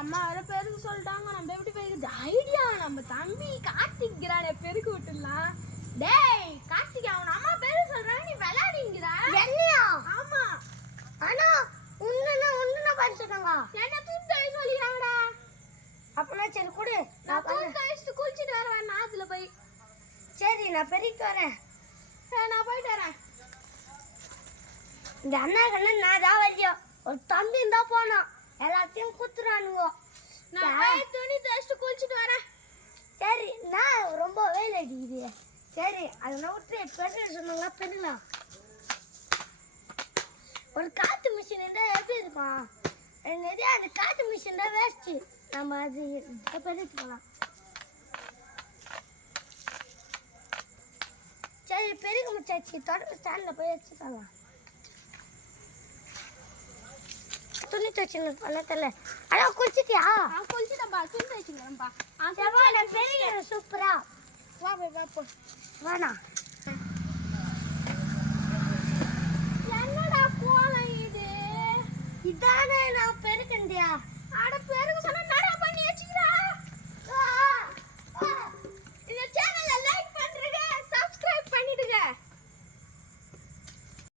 அம்மா வேற பெருக்கு சொல்லிட்டாங்க. நம்ம எப்படி பெருக்கு ஐடியா? நம்ம தம்பி கார்த்திக்கிறானே பெருக்கு விட்டுலாம். டேய் கார்த்திக், அவன் அம்மா பேரு சொல்றாங்க, நீ விளையாடிங்கடா. என்னையா? ஆமா. ஆனா உன்ன பண்ணிட்டாங்க. என்ன தூக்கி சொல்லிறாங்கடா. அப்பனா சரி குடு, நான் கழிச்சிட்டு குளிச்சிட்டு வரேன் நாத்துல போய். சரி நான் பெருக்கிட்டு வரேன். நான் போயிட்டு வரேன். இந்த அண்ணா கண்ணு நான் தான் வலியோ, ஒரு தம்பி இருந்தா போனோம், எல்லாத்தையும் குத்துறானுங்க. நான் போய் துணி துவைச்சிட்டு குளிச்சிட்டு வரேன். சரி நான் ரொம்ப வெயில் அடிக்குது. சரி அதெல்லாம் விட்டு பெருக்க சொன்னாங்களா பெருக்கலாம். ஒரு காற்று மிஷின் இருந்தால் எப்படி இருக்கும்? நிறைய அந்த காற்று மிஷின் தான் வேஸ்ட்டு. நம்ம அது பெருக்கலாம். சரி பெருக்க முடிச்சாச்சு, தொடர்ந்து ஸ்டாண்டில் போய் வச்சுக்கலாம். துணி துவச்சுங்க பண்ண தெரியல. அதான் குளிச்சிட்டியா? குளிச்சுட்டப்பா, துணி துவச்சுக்கிறேன்ப்பா. நான் பெரிய சூப்பரா வா போய் வா வாண்ணா. என்னடா கோலம் இது? இதானே நான் பெருக்கண்டியா? அட பெருக்க சொன்னா